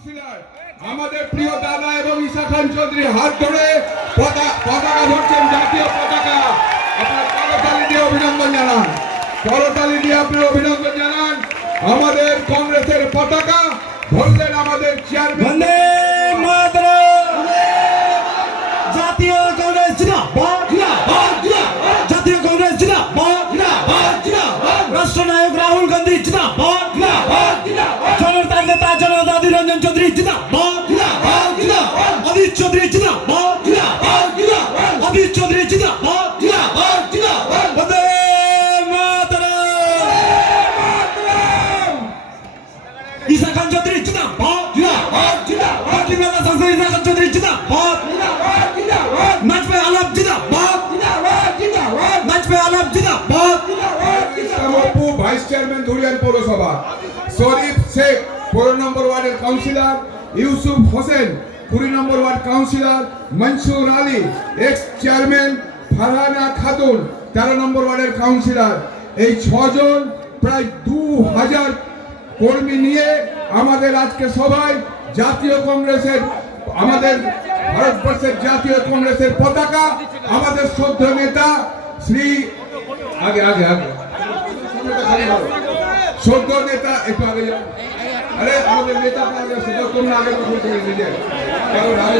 Councillor আমাদের প্রিয় দাদা এবং ঈশা খান চৌধুরী হাত ধরে পতাকা ধরছেন, জাতীয় পতাকা। আপনার করতালি দিয়ে অভিনন্দন জানান, করতালি দিয়ে আপনার অভিনন্দন জানান। আমাদের কংগ্রেসের পতাকা ধরলেন আমাদের চেয়ারম্যান। জাতীয় কংগ্রেস জিন্দাবাদ, জাতীয় কংগ্রেস জিন্দাবাদ, রাষ্ট্রনায়ক রাহুল গান্ধী জিন্দাবাদ, জনতার নেতা জনতা অধীর রঞ্জন চৌধুরী জিন্দাবাদ, অধীর চৌধুরী জিন্দাবাদ, অধীর চৌধুরী জিন্দাবাদ, বন্দে মাতরম, ঈশা খান চৌধুরী জিন্দাবাদ, ঈশা খান চৌধুরী জিন্দাবাদ, নাজমে আলম জিন্দাবাদ, নাজমে আলম জিন্দাবাদ, বাপু ভাইস চেয়ারম্যান ধুলিয়ান পৌরসভা, শরীফ শেখ 4 নম্বর ওয়ার্ডের কাউন্সিলর, ইউসুফ হোসেন 20 নম্বর ward councillor, Mansur Ali ex chairman, Farhana Khatun 13 নম্বর ওয়ার্ডের কাউন্সিলর। এই 6 জন প্রায় 2000 কর্মী নিয়ে আমাদের আজকে সবাই জাতীয় কংগ্রেসের, আমাদের ভারতবর্ষের জাতীয় কংগ্রেসের পতাকা, আমাদের শ্রদ্ধেয় নেতা শ্রী আগে আগে আগে শ্রদ্ধেয় নেতা একটু আগে যাও। আরে আমাদের নেতা তোমরা আগে কথা বলতে কারণ আগে